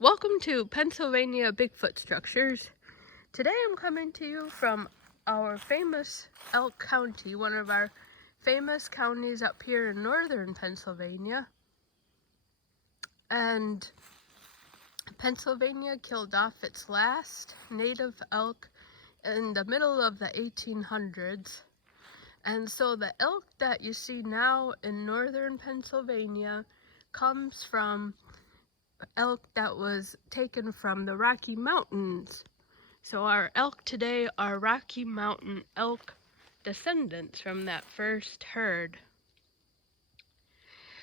Welcome to Pennsylvania Bigfoot Structures. Today I'm coming to you from our famous Elk County, one of our famous counties up here in northern Pennsylvania. And Pennsylvania killed off its last native elk in the middle of the 1800s. And so the elk that you see now in northern Pennsylvania comes from elk that was taken from the Rocky Mountains. So our elk today are Rocky Mountain elk descendants from that first herd.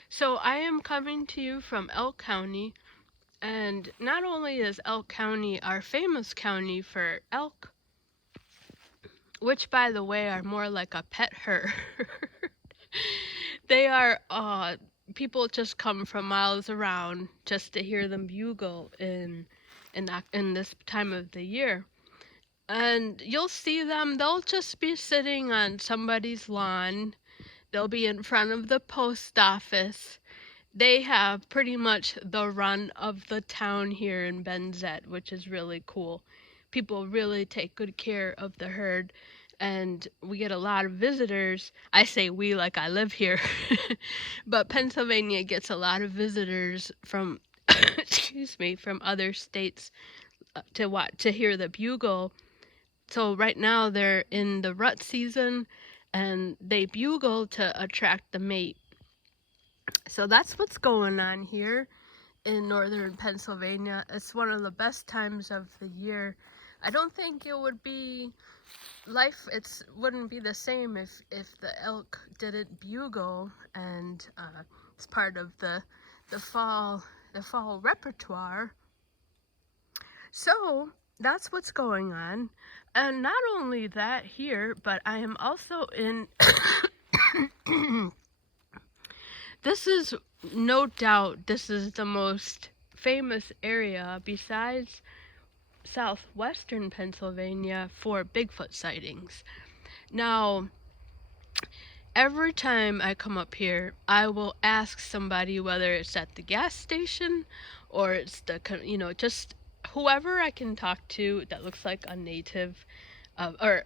So I am coming to you from Elk County, and not only is Elk County our famous county for elk, which by the way are more like a pet herd. They are people just come from miles around just to hear them bugle in this time of the year. And you'll see them, they'll just be sitting on somebody's lawn. They'll be in front of the post office. They have pretty much the run of the town here in Benzett, which is really cool. People really take good care of the herd, and we get a lot of visitors. I say we like I live here, but Pennsylvania gets a lot of visitors from, excuse me, from other states to hear the bugle. So right now they're in the rut season and they bugle to attract the mate. So that's what's going on here in northern Pennsylvania. It's one of the best times of the year. I don't think it would be wouldn't be the same if the elk didn't bugle, and it's part of the fall repertoire. So that's what's going on. And not only that here, but I am also in this is no doubt this is the most famous area besides southwestern Pennsylvania for Bigfoot sightings. Now, every time I come up here, I will ask somebody, whether it's at the gas station or it's just whoever I can talk to that looks like a native or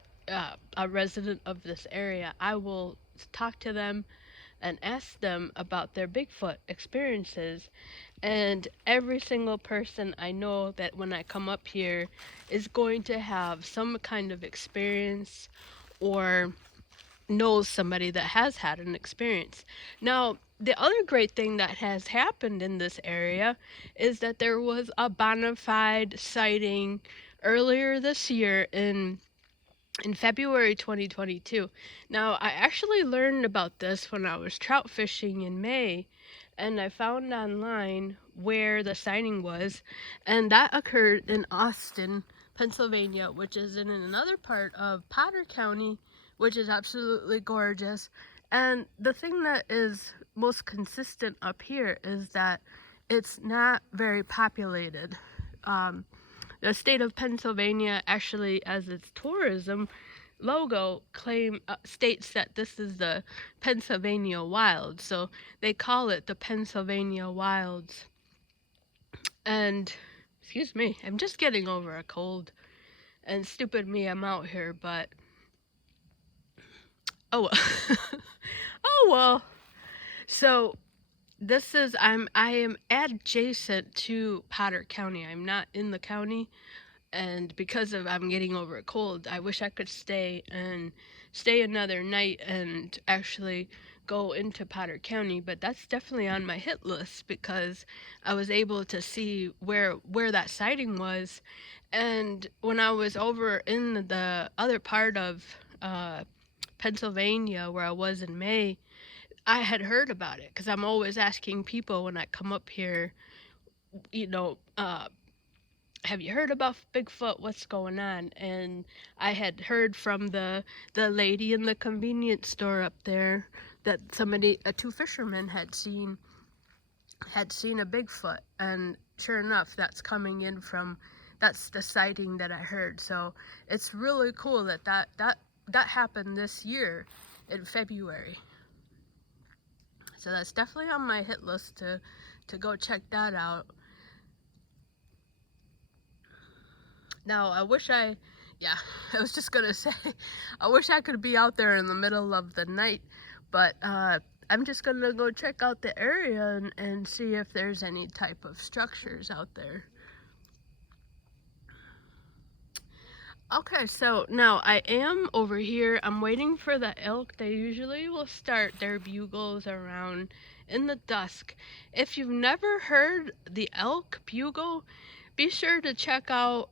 a resident of this area. I will talk to them and ask them about their Bigfoot experiences. And every single person I know that when I come up here is going to have some kind of experience or knows somebody that has had an experience. Now, the other great thing that has happened in this area is that there was a bona fide sighting earlier this year in February 2022. Now, I actually learned about this when I was trout fishing in May, and I found online where the sighting was, and that occurred in Austin, Pennsylvania, which is in another part of Potter County, which is absolutely gorgeous. And the thing that is most consistent up here is that it's not very populated. The state of Pennsylvania actually, as its tourism logo, states that this is the Pennsylvania Wilds. So they call it the Pennsylvania Wilds. And excuse me, I'm just getting over a cold. And stupid me, I'm out here, but oh well. Oh well. So I am adjacent to Potter County. I'm not in the county, and because of I'm getting over a cold, I wish I could stay another night and actually go into Potter County, but that's definitely on my hit list because I was able to see where that sighting was. And when I was over in the other part of Pennsylvania where I was in May, I had heard about it because I'm always asking people when I come up here, you know, have you heard about Bigfoot? What's going on? And I had heard from the lady in the convenience store up there that two fishermen had seen a Bigfoot, and sure enough, that's the sighting that I heard. So it's really cool that happened this year in February. So that's definitely on my hit list to go check that out. Now, yeah, I was just gonna say, I wish I could be out there in the middle of the night, but I'm just gonna go check out the area and see if there's any type of structures out there. Okay, so now I am over here. I'm waiting for the elk. They usually will start their bugles around in the dusk. If you've never heard the elk bugle, be sure to check out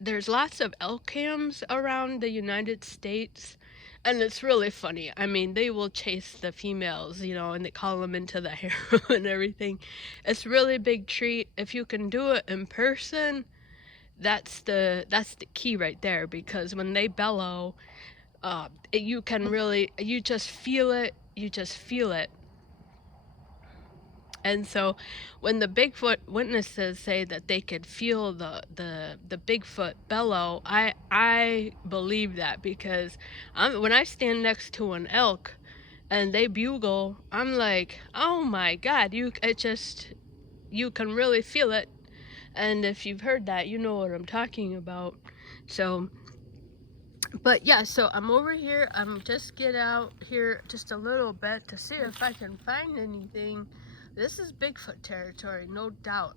there's lots of elk cams around the United States, and it's really funny. I mean, they will chase the females, and they call them into the harem and everything. It's really a big treat. If you can do it in person, that's the key right there, because when they bellow, you just feel it. And so when the Bigfoot witnesses say that they could feel the Bigfoot bellow, I believe that, because when I stand next to an elk and they bugle, I'm like, oh my God, you can really feel it. And if you've heard that, you know what I'm talking about. So, but yeah, so I'm over here. I'm just get out here just a little bit to see if I can find anything. This is Bigfoot territory, no doubt.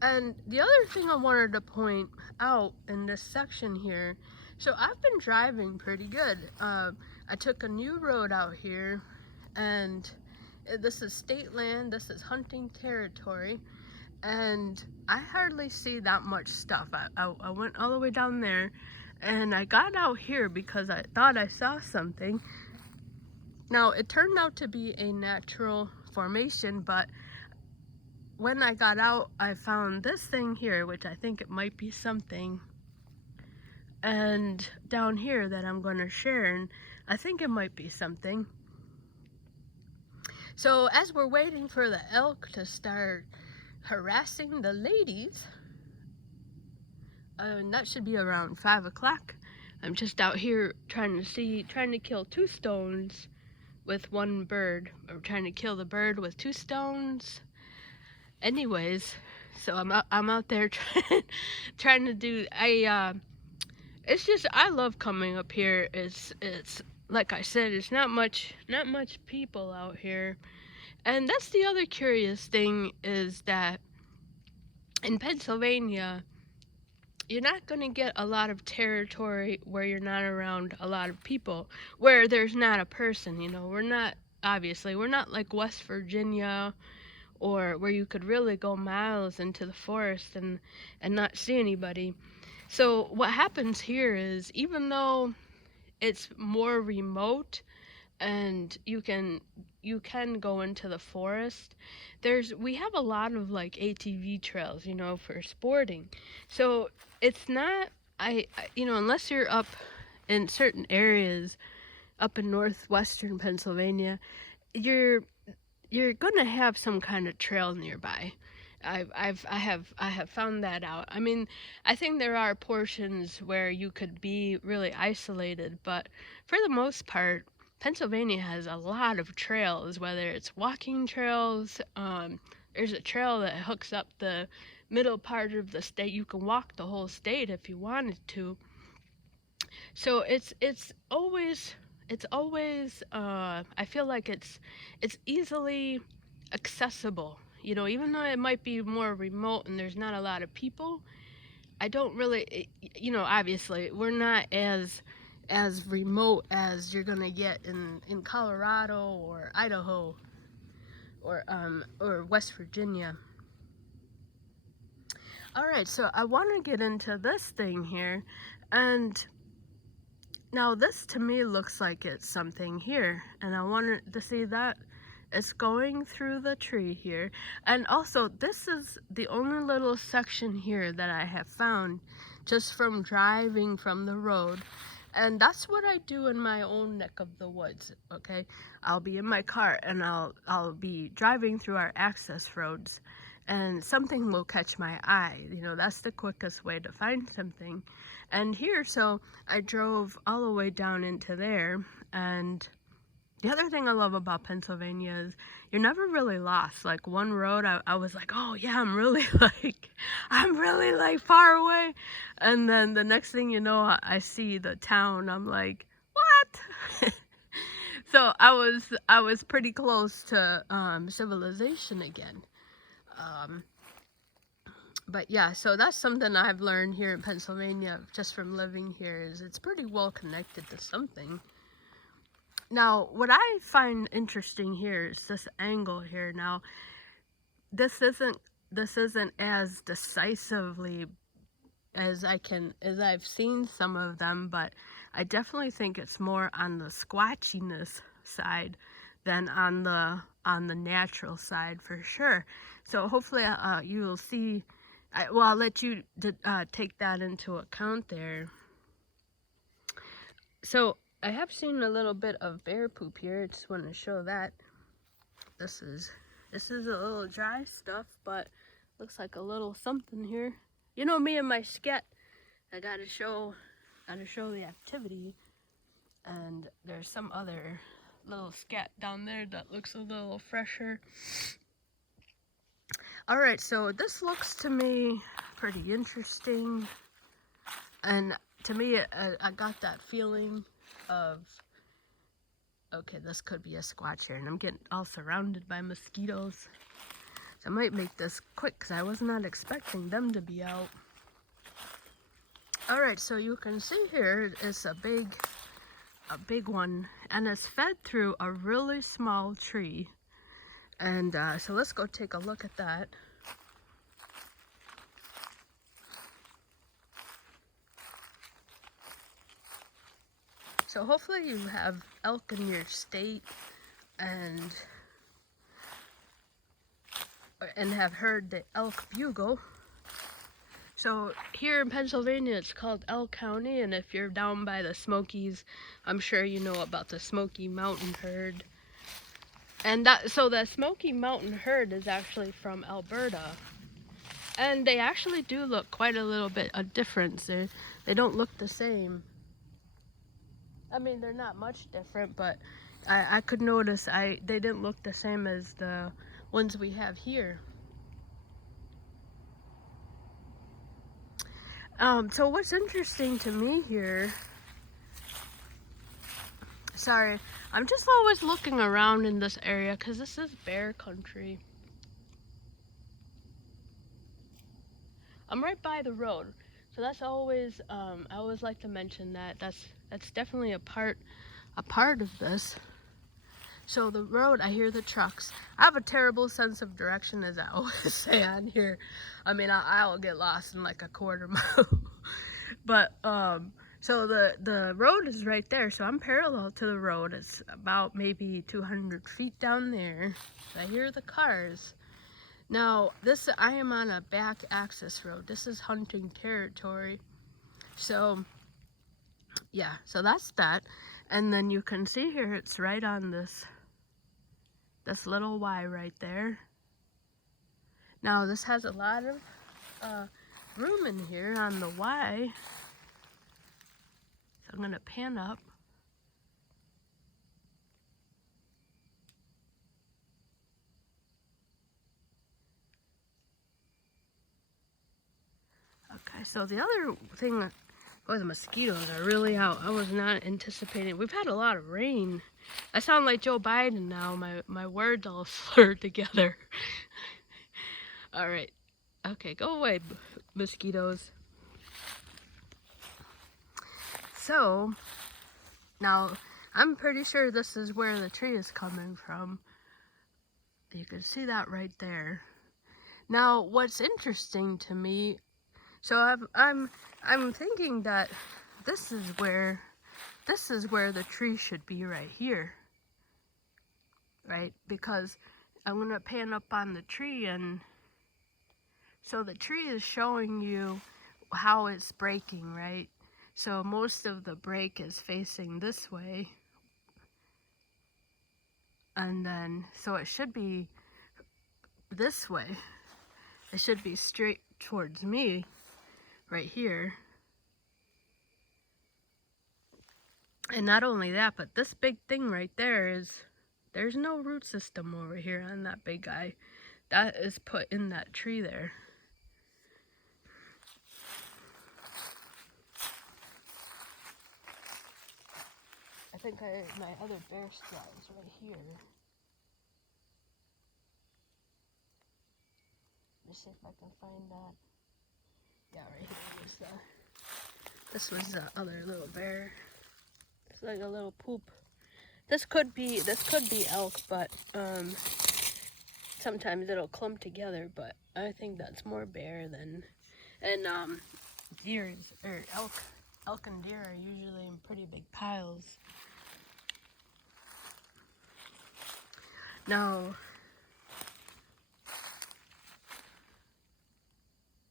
And the other thing I wanted to point out in this section here, so I've been driving pretty good. I took a new road out here, and this is state land, this is hunting territory, and I hardly see that much stuff. I went all the way down there, and I got out here because I thought I saw something. Now, it turned out to be a natural formation, but when I got out, I found this thing here, which I think it might be something, and down here that I'm going to share, and I think it might be something. So as we're waiting for the elk to start harassing the ladies, and that should be around 5 o'clock, I'm just out here trying to kill 2 stones with 1 bird, or trying to kill the bird with 2 stones. Anyways, so I'm out there trying to do it's just, I love coming up here. It's like I said, it's not much people out here. And that's the other curious thing, is that in Pennsylvania, you're not going to get a lot of territory where you're not around a lot of people, where there's not a person. We're not like West Virginia, or where you could really go miles into the forest and not see anybody. So what happens here is, even though it's more remote and you can go into the forest, we have a lot of like ATV trails, for sporting. So it's not, unless you're up in certain areas up in northwestern Pennsylvania, you're gonna have some kind of trail nearby. I have found that out. I mean, I think there are portions where you could be really isolated, but for the most part, Pennsylvania has a lot of trails, whether it's walking trails. There's a trail that hooks up the middle part of the state. You can walk the whole state if you wanted to. So it's always I feel like it's easily accessible. Even though it might be more remote and there's not a lot of people, I don't really, obviously we're not as remote as you're gonna get in Colorado or Idaho or West Virginia. All right, so I want to get into this thing here, and now this to me looks like it's something here, and I wanted to see that it's going through the tree here. And also, this is the only little section here that I have found just from driving from the road. And that's what I do in my own neck of the woods, okay? I'll be in my car and I'll be driving through our access roads, and something will catch my eye. That's the quickest way to find something. And here, so I drove all the way down into there, and The other thing I love about Pennsylvania is you're never really lost. Like one road, I was like, oh yeah, I'm really like far away. And then the next thing you know, I see the town. I'm like, what? So I was pretty close to civilization again. Um, but yeah, so that's something I've learned here in Pennsylvania just from living here, is it's pretty well connected to something. Now, what I find interesting here is this angle here. Now, this isn't as decisively as I've seen some of them, but I definitely think it's more on the squatchiness side than on the natural side for sure. So hopefully you will see. I'll let you take that into account there. So I have seen a little bit of bear poop here. I just want to show that. This is a little dry stuff, but looks like a little something here. You know me and my sket. I gotta show the activity. And there's some other little scat down there that looks a little fresher. All right, so this looks to me pretty interesting. And to me, I got that feeling of, okay, this could be a squatch here, and I'm getting all surrounded by mosquitoes. So I might make this quick because I was not expecting them to be out. All right, so you can see here it's a big one, and it's fed through a really small tree. And so let's go take a look at that. So hopefully you have elk in your state and have heard the elk bugle. So here in Pennsylvania, it's called Elk County, and if you're down by the Smokies, I'm sure you know about the Smoky Mountain Herd. And so the Smoky Mountain Herd is actually from Alberta. And they actually do look quite a little bit a difference. They don't look the same. I mean, they're not much different, but I could notice they didn't look the same as the ones we have here. So what's interesting to me here, sorry, I'm just always looking around in this area because this is bear country. I'm right by the road, so that's always, I always like to mention that that's definitely a part of this. So the road, I hear the trucks. I have a terrible sense of direction, as I always say on here. I mean, I'll get lost in like a quarter mile. But, so the road is right there. So I'm parallel to the road. It's about maybe 200 feet down there. I hear the cars. Now, I am on a back access road. This is hunting territory. So, yeah, so that's that. And then you can see here, it's right on this little Y right there. Now this has a lot of room in here on the Y. So I'm gonna pan up. Okay, so the other thing, boy, the mosquitoes are really out. I was not anticipating. We've had a lot of rain. I sound like Joe Biden now. My words all slurred together. All right. Okay, go away, mosquitoes. So, now, I'm pretty sure this is where the tree is coming from. You can see that right there. Now, what's interesting to me, so I'm thinking that this is where the tree should be right here. Right? Because I'm going to pan up on the tree, and so the tree is showing you how it's breaking, right? So most of the break is facing this way. And then, so it should be this way. It should be straight towards me right here. And not only that, but this big thing right there there's no root system over here on that big guy. That is put in that tree there. I think my other bear straw is right here. Let me see if I can find that. Yeah, right here. This was the other little bear. It's like a little poop. This could be elk, but sometimes it'll clump together. But I think that's more bear than, and deers or elk and deer are usually in pretty big piles. Now,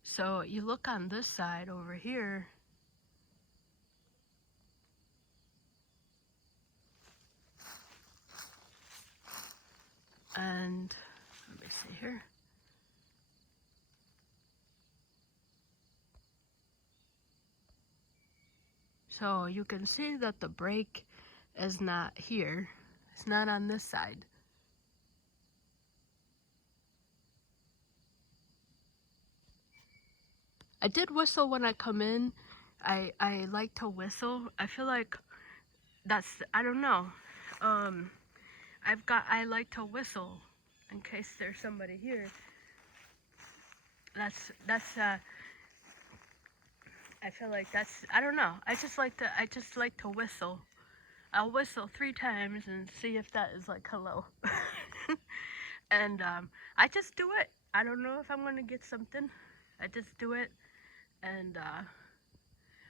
so you look on this side over here. And let me see here. So you can see that the break is not here. It's not on this side. I did whistle when I come in. I like to whistle. I feel like that's, I don't know. I like to whistle in case there's somebody here. That's I feel like that's, I don't know. I just like to whistle. I'll whistle 3 times and see if that is like hello. And I just do it. I don't know if I'm gonna get something. I just do it, and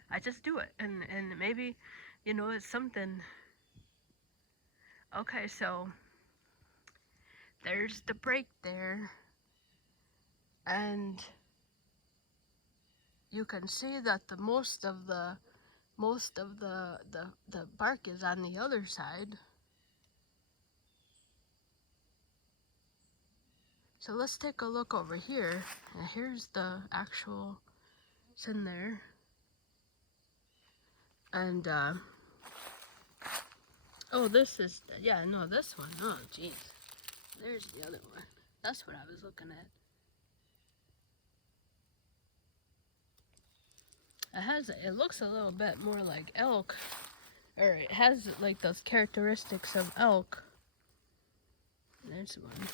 I just do it, and maybe, you know, it's something. Okay, so there's the break there, and you can see that the most of the bark is on the other side. So let's take a look over here, and here's the actual, it's in there. And oh, this is, yeah, no, this one. Oh, jeez. There's the other one. That's what I was looking at. It looks a little bit more like elk, or it has like those characteristics of elk. There's one.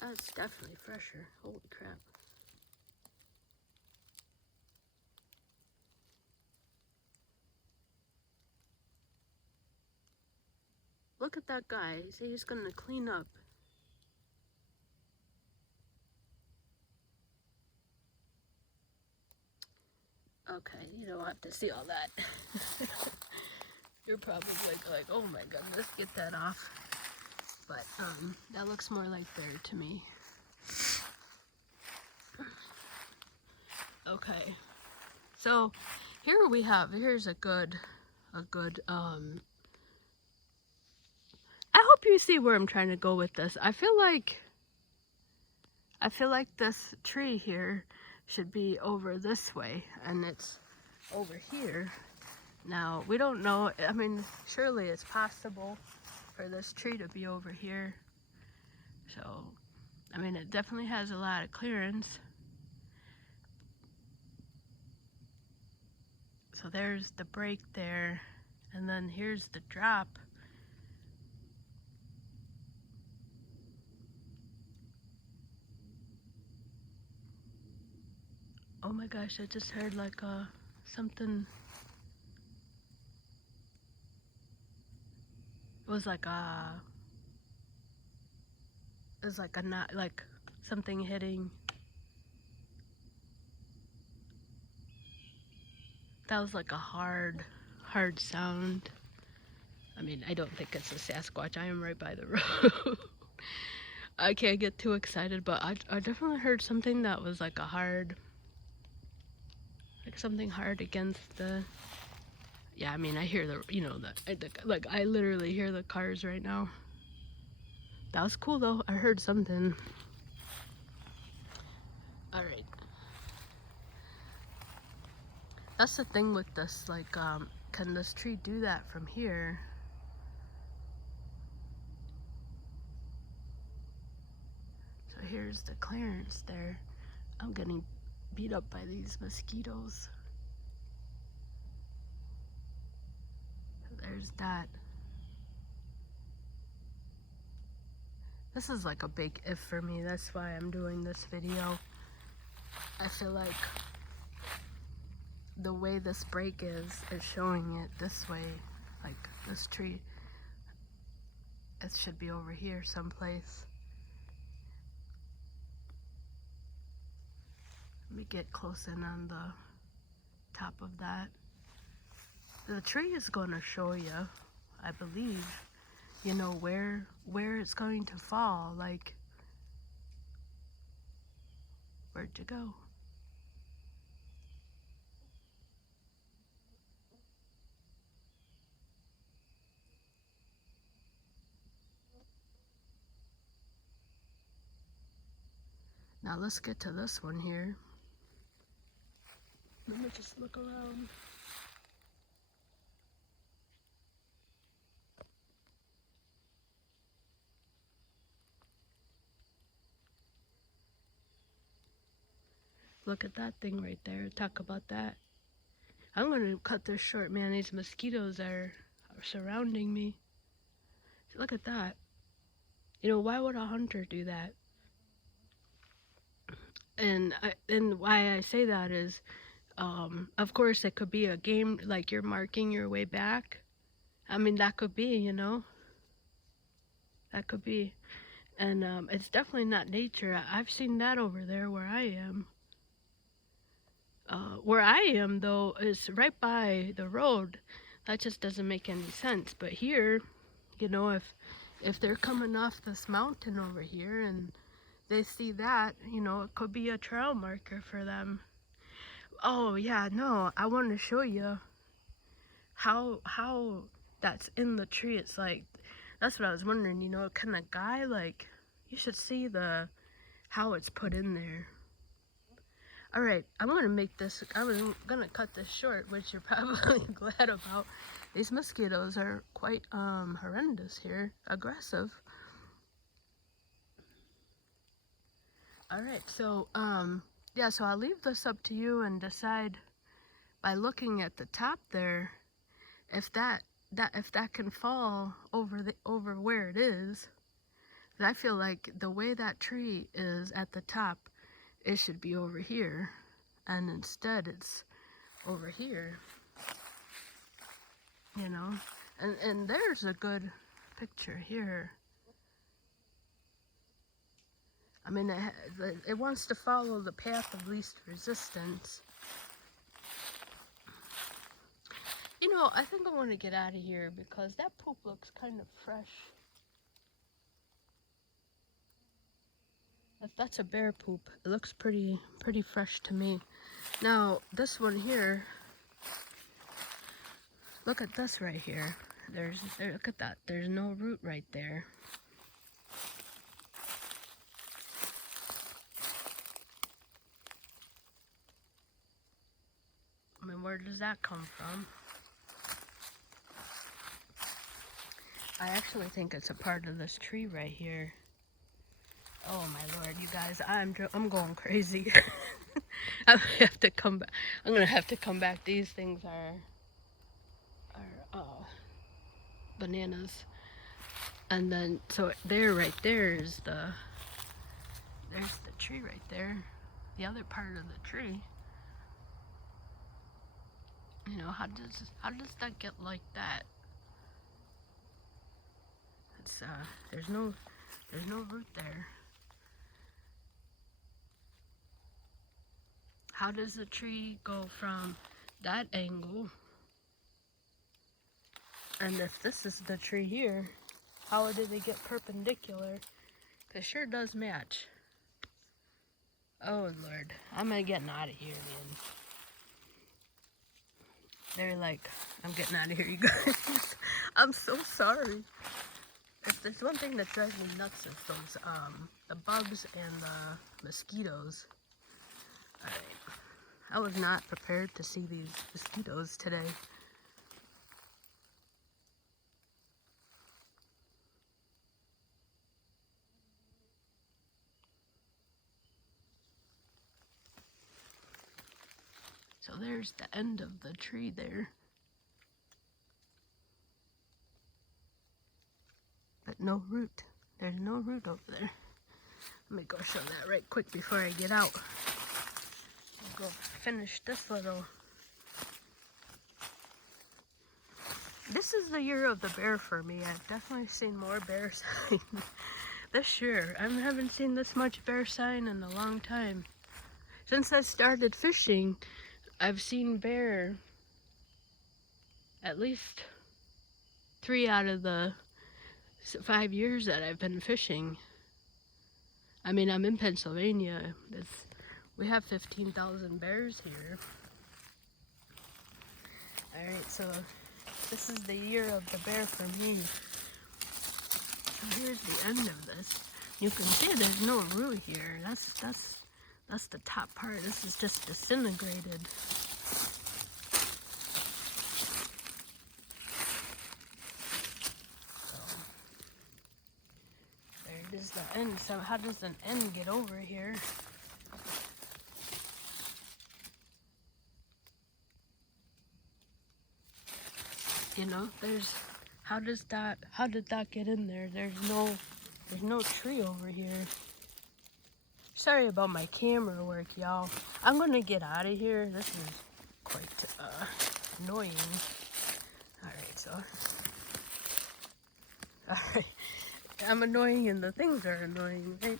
That's definitely fresher. Holy crap. Look at that guy. See, he's gonna clean up. Okay, you don't have to see all that. You're probably like, oh my goodness, get that off. But that looks more like bear to me. Okay, so here's a good I hope you see where I'm trying to go with this. I feel like this tree here should be over this way, and it's over here. Now, we don't know, I mean, surely it's possible for this tree to be over here. So, I mean, it definitely has a lot of clearance. So there's the break there, and then here's the drop. Oh my gosh, I just heard like something. It was like a knot, like something hitting. That was like a hard sound. I mean, I don't think it's a Sasquatch. I am right by the road. I can't get too excited, but I definitely heard something that was like something hard against the. Yeah, I mean, I hear like I literally hear the cars right now. That was cool though. I heard something. All right. That's the thing with this, like, can this tree do that from here? So here's the clearance there. I'm getting beat up by these mosquitoes. There's that. This is like a big if for me. That's why I'm doing this video. I feel like the way this break is showing it this way. Like this tree, it should be over here someplace. Let me get close in on the top of that. The tree is going to show you, I believe, you know, where it's going to fall. Like, where'd you go? Now let's get to this one here. Let me just look around. Look at that thing right there. Talk about that. I'm gonna cut this short, man. These mosquitoes are surrounding me. Look at that. You know, why would a hunter do that? And why I say that is, of course, it could be a game, like you're marking your way back. I mean, that could be, you know. That could be. And it's definitely not nature. I've seen that over there where I am. Where I am, though, is right by the road. That just doesn't make any sense. But here, you know, if they're coming off this mountain over here and they see that, you know, it could be a trail marker for them. Oh yeah, no, I want to show you how that's in the tree. It's like, that's what I was wondering, you know, can a guy, like, you should see how it's put in there. All right, I'm gonna make this, I was gonna cut this short, which you're probably glad about. These mosquitoes are quite horrendous here, aggressive. All right, so yeah, so I'll leave this up to you and decide by looking at the top there if that can fall over where it is. I feel like the way that tree is at the top, it should be over here, and instead it's over here, you know. And there's a good picture here. I mean, it wants to follow the path of least resistance. You know, I think I want to get out of here because that poop looks kind of fresh. If that's a bear poop, it looks pretty fresh to me. Now, this one here, look at this right here. Look at that. There's no root right there. I mean, where does that come from? I actually think it's a part of this tree right here. Oh my lord, you guys, I'm going crazy. I'm gonna have to come back. I'm gonna have to come back. These things are bananas. And then, so there, right there is there's the tree right there. The other part of the tree. You know, how does that get like that? It's there's no root there. How does the tree go from that angle? And if this is the tree here, how did it get perpendicular? It sure does match. Oh Lord, I'm getting out of here, man. They're like, I'm getting out of here, you guys. I'm so sorry. If there's one thing that drives me nuts, it's those the bugs and the mosquitoes. Alright, I was not prepared to see these mosquitoes today. So there's the end of the tree there. But no root. There's no root over there. Let me go show that right quick before I get out. I'll go finish this little. This is the year of the bear for me. I've definitely seen more bear sign this year. I haven't seen this much bear sign in a long time. Since I started fishing, I've seen bear at least 3 out of the 5 years that I've been fishing. I mean, I'm in Pennsylvania. We have 15,000 bears here. Alright, so this is the year of the bear for me. So here's the end of this. You can see there's no root here. That's the top part. This is just disintegrated. So there is the end. So how does an end get over here? You know, how did that get in there? There's no tree over here. Sorry about my camera work, y'all. I'm gonna get out of here. This is quite annoying. Alright, I'm annoying and the things are annoying, right?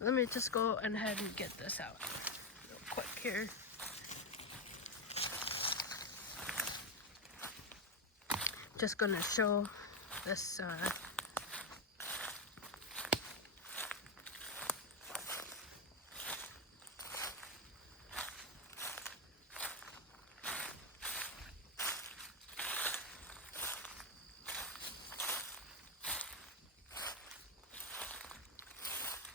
Let me just go ahead and get this out real quick here. Just gonna show this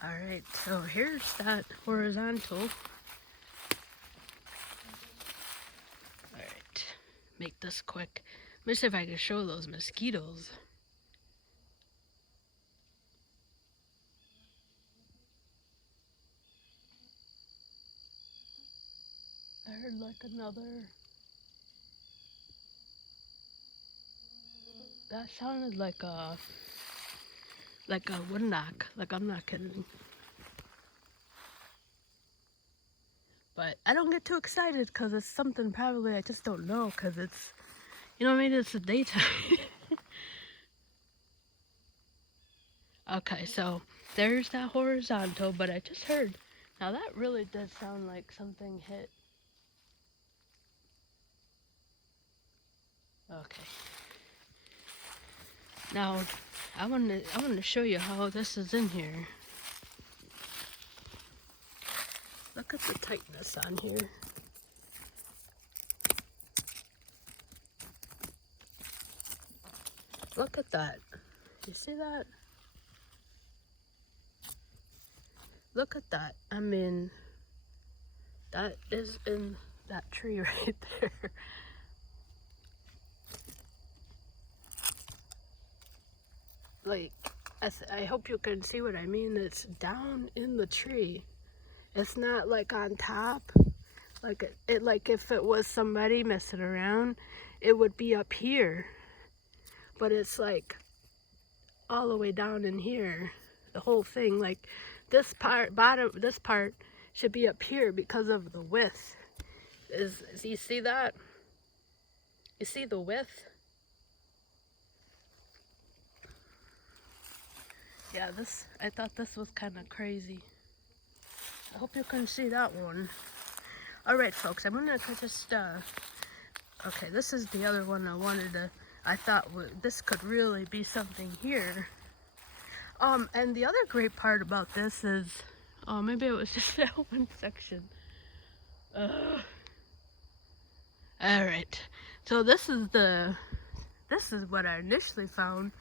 Alright, so here's that horizontal. Alright, make this quick. Let me see if I can show those mosquitoes. I heard like another. That sounded like a wood knock. Like, I'm not kidding. But I don't get too excited because it's something probably I just don't know because it's, you know what I mean? It's the daytime. Okay, so there's that horizontal, but I just heard. Now that really did sound like something hit. Okay. Now, I want to show you how this is in here. Look at the tightness on here. Look at that. You see that? Look at that. I mean, that is in that tree right there. Like, I hope you can see what I mean. It's down in the tree. It's not like on top. Like if it was somebody messing around, it would be up here. But it's like all the way down in here. The whole thing, like this part, this part should be up here because of the width. You see that? You see the width? Yeah, I thought this was kind of crazy. I hope you can see that one. Alright, folks, I'm gonna just, okay, this is the other one I thought this could really be something here. And the other great part about this is, oh, maybe it was just that one section. Alright, so this is what I initially found.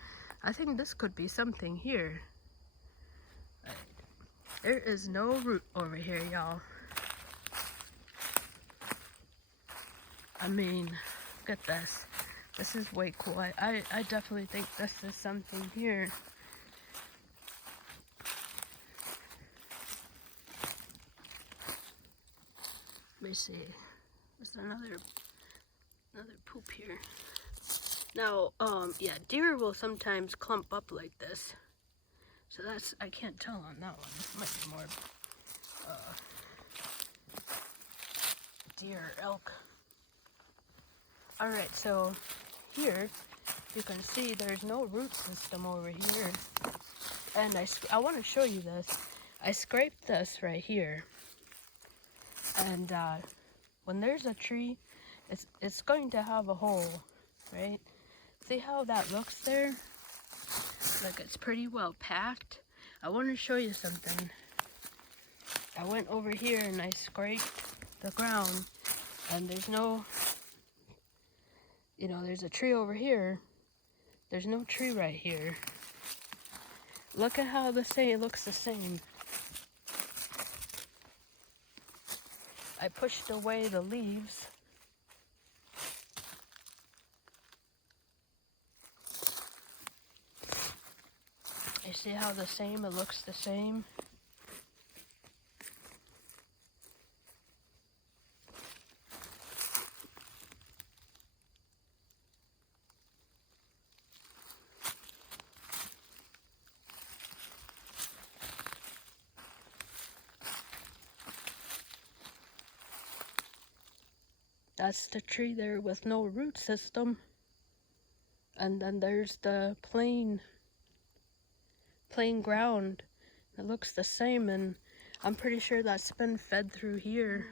I think this could be something here. There is no root over here, y'all. I mean, look at this. This is way cool. I definitely think this is something here. Let me see. There's another poop here. Now, yeah, deer will sometimes clump up like this. So that's, I can't tell on that one. This might be more deer, elk. Alright, so here you can see there's no root system over here. And I want to show you this. I scraped this right here. And when there's a tree, it's going to have a hole, right? See how that looks there? Like it's pretty well packed. I want to show you something. I went over here and I scraped the ground, and there's no, you know, there's a tree over here. There's no tree right here. Look at how it looks the same. I pushed away the leaves. You see how it looks the same? That's the tree there with no root system. And then there's the plain ground. It looks the same, and I'm pretty sure that's been fed through here.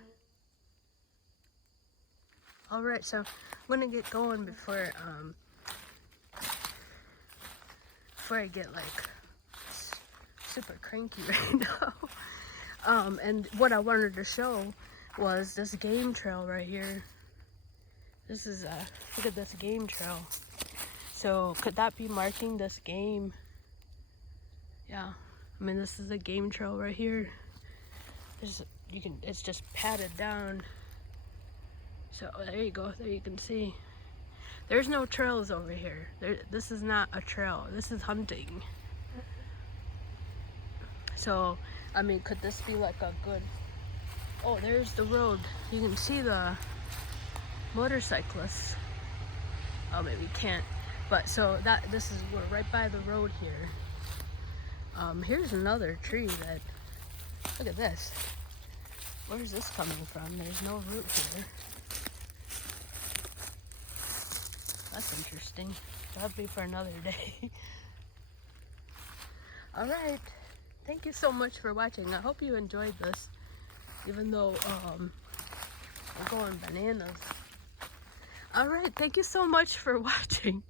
Alright, so I'm gonna get going before I get like super cranky right now. And what I wanted to show was this game trail right here. This is look at this game trail. So could that be marking this game? Yeah, I mean, this is a game trail right here. It's just padded down. So there you go. There you can see. There's no trails over here. This is not a trail. This is hunting. So, I mean, could this be like a good... Oh, there's the road. You can see the motorcyclists. Oh, maybe you can't. But so we're right by the road here. Here's another tree that, look at this. Where's this coming from? There's no root here. That's interesting. That'll be for another day. Alright. Thank you so much for watching. I hope you enjoyed this. Even though we're going bananas. Alright, thank you so much for watching.